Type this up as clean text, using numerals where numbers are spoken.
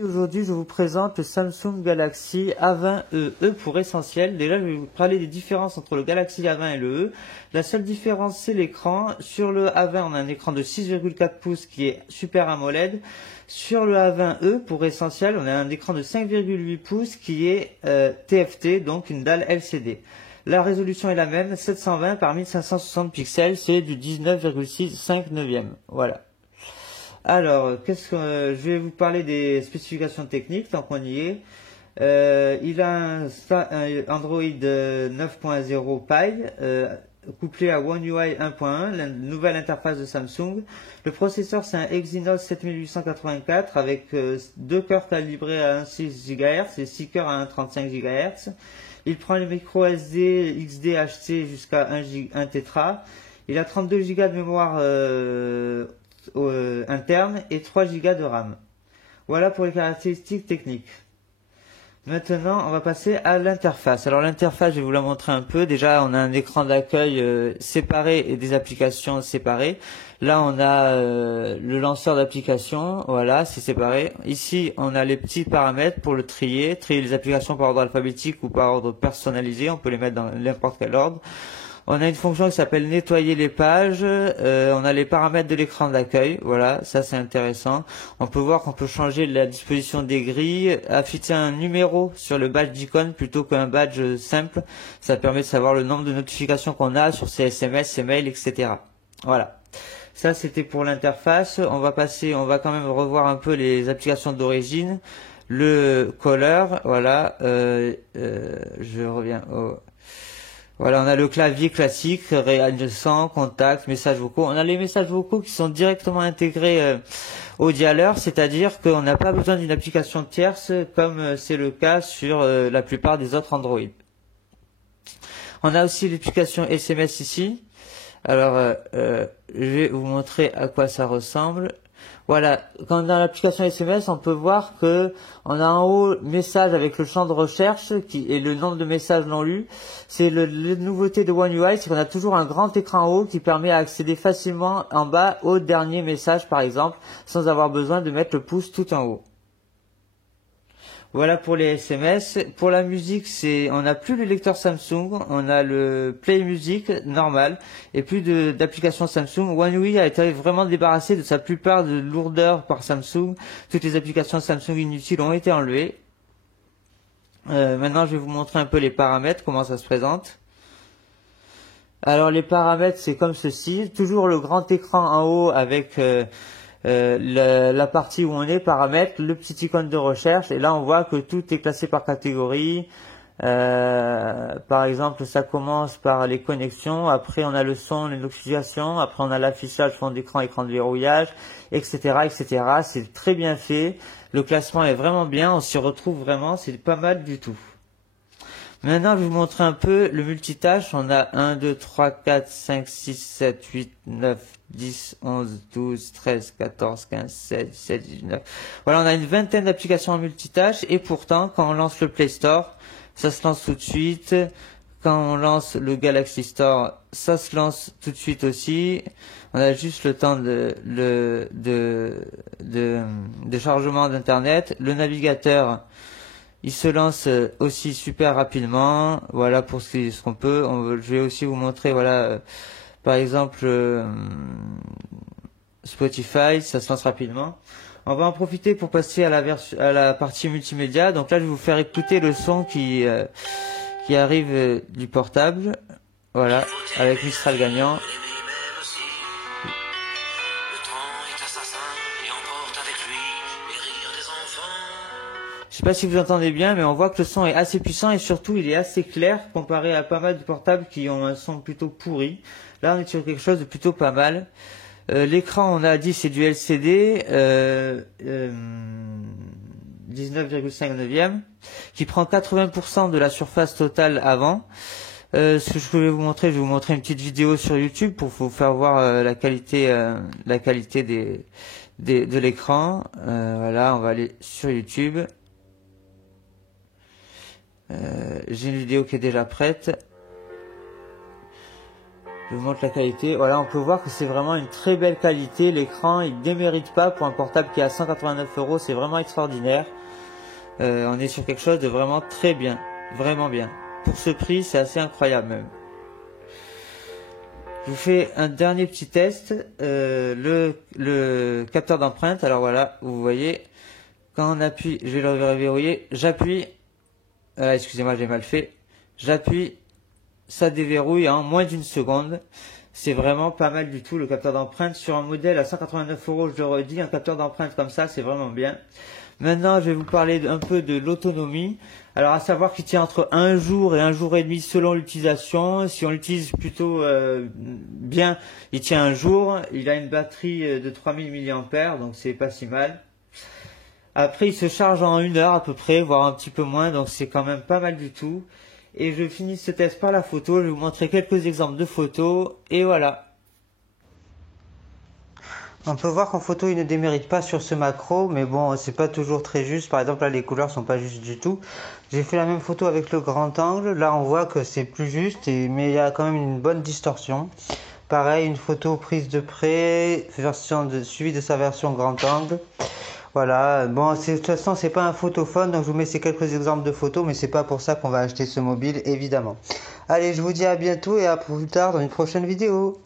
Aujourd'hui, je vous présente le Samsung Galaxy A20e pour essentiel. Déjà, je vais vous parler des différences entre le Galaxy A20 et le E. La seule différence, c'est l'écran. Sur le A20, on a un écran de 6,4 pouces qui est Super AMOLED. Sur le A20e, pour essentiel, on a un écran de 5,8 pouces qui est TFT, donc une dalle LCD. La résolution est la même, 720 par 1560 pixels, c'est du 19,65 neuvième. Voilà. Alors, je vais vous parler des spécifications techniques tant qu'on y est. Il a un Android 9.0 Pie couplé à One UI 1.1, la nouvelle interface de Samsung. Le processeur, c'est un Exynos 7884 avec 2 cœurs calibrés à 1,6 GHz et 6 cœurs à 1,35 GHz. Il prend le micro SD XDHC jusqu'à 1 Tera. Il a 32 Go de mémoire interne et 3 Go de RAM. Voilà pour les caractéristiques techniques. Maintenant, on va passer à l'interface. Alors l'interface, je vais vous la montrer un peu. Déjà, on a un écran d'accueil séparé et des applications séparées. Là, on a le lanceur d'applications. Voilà, c'est séparé. Ici, on a les petits paramètres pour le trier les applications par ordre alphabétique ou par ordre personnalisé. On peut les mettre dans n'importe quel ordre. On a une fonction qui s'appelle nettoyer les pages. On a les paramètres de l'écran d'accueil. Voilà, ça c'est intéressant. On peut voir qu'on peut changer la disposition des grilles, afficher un numéro sur le badge d'icône plutôt qu'un badge simple. Ça permet de savoir le nombre de notifications qu'on a sur ses SMS, ses mails, etc. Voilà. Ça c'était pour l'interface. On va quand même revoir un peu les applications d'origine. Le caller, voilà. Je reviens au... Voilà, on a le clavier classique, réagissant, contact, messages vocaux. On a les messages vocaux qui sont directement intégrés au dialer, c'est-à-dire qu'on n'a pas besoin d'une application tierce comme c'est le cas sur la plupart des autres Android. On a aussi l'application SMS ici. Alors, je vais vous montrer à quoi ça ressemble. Voilà, quand dans l'application SMS, on peut voir que on a en haut message avec le champ de recherche et le nombre de messages non lus. C'est la nouveauté de One UI, c'est qu'on a toujours un grand écran en haut qui permet d'accéder facilement en bas au dernier message par exemple, sans avoir besoin de mettre le pouce tout en haut. Voilà pour les SMS. Pour la musique, on n'a plus le lecteur Samsung, on a le Play Music normal et plus d'applications Samsung. One UI a été vraiment débarrassé de sa plupart de lourdeur par Samsung. Toutes les applications Samsung inutiles ont été enlevées. Maintenant, je vais vous montrer un peu les paramètres, comment ça se présente. Alors les paramètres, c'est comme ceci. Toujours le grand écran en haut avec la partie où on est, paramètres, le petit icône de recherche, et là on voit que tout est classé par catégorie. Par exemple, ça commence par les connexions, après on a le son, les notifications, après on a l'affichage, fond d'écran, écran de verrouillage, etc., etc. C'est très bien fait, le classement est vraiment bien, on s'y retrouve vraiment, c'est pas mal du tout. Maintenant, je vais vous montrer un peu le multitâche. On a 1, 2, 3, 4, 5, 6, 7, 8, 9, 10, 11, 12, 13, 14, 15, 16, 17, 19. Voilà, on a une vingtaine d'applications en multitâche. Et pourtant, quand on lance le Play Store, ça se lance tout de suite. Quand on lance le Galaxy Store, ça se lance tout de suite aussi. On a juste le temps de chargement d'Internet. Le navigateur, il se lance aussi super rapidement. Voilà pour ce qu'on peut. Je vais aussi vous montrer, voilà, par exemple, Spotify, ça se lance rapidement. On va en profiter pour passer à la partie multimédia. Donc là, je vais vous faire écouter le son qui arrive du portable. Voilà, avec Mistral gagnant. Je sais pas si vous entendez bien, mais on voit que le son est assez puissant et surtout il est assez clair comparé à pas mal de portables qui ont un son plutôt pourri. Là, on est sur quelque chose de plutôt pas mal. L'écran, on a dit, c'est du LCD 19,5 neuvième qui prend 80% de la surface totale avant. Ce que je voulais vous montrer, je vais vous montrer une petite vidéo sur YouTube pour vous faire voir la qualité de l'écran. Voilà, on va aller sur YouTube. J'ai une vidéo qui est déjà prête. Je vous montre la qualité. Voilà, on peut voir que c'est vraiment une très belle qualité. L'écran, il ne démérite pas pour un portable qui est à 189 €. C'est vraiment extraordinaire. On est sur quelque chose de vraiment très bien. Vraiment bien. Pour ce prix, c'est assez incroyable même. Je vous fais un dernier petit test. Le capteur d'empreinte. Alors voilà, vous voyez, quand on appuie, je vais le verrouiller. J'appuie. Excusez-moi, j'ai mal fait. J'appuie. Ça déverrouille en moins d'une seconde. C'est vraiment pas mal du tout le capteur d'empreinte. Sur un modèle à 189 €, je le redis, un capteur d'empreinte comme ça, c'est vraiment bien. Maintenant, je vais vous parler un peu de l'autonomie. Alors, à savoir qu'il tient entre 1 jour et 1 jour et demi selon l'utilisation. Si on l'utilise plutôt bien, il tient 1 jour. Il a une batterie de 3000 mAh, donc c'est pas si mal. Après, il se charge en 1 heure à peu près, voire un petit peu moins, donc c'est quand même pas mal du tout. Et je finis ce test par la photo. Je vais vous montrer quelques exemples de photos. Et voilà. On peut voir qu'en photo, il ne démérite pas sur ce macro. Mais bon, c'est pas toujours très juste. Par exemple, là, les couleurs sont pas justes du tout. J'ai fait la même photo avec le grand angle. Là, on voit que c'est plus juste. Mais il y a quand même une bonne distorsion. Pareil, une photo prise de près. Suivie de sa version grand angle. Voilà, bon, de toute façon, c'est pas un photophone, donc je vous mets ces quelques exemples de photos, mais c'est pas pour ça qu'on va acheter ce mobile, évidemment. Allez, je vous dis à bientôt et à plus tard dans une prochaine vidéo.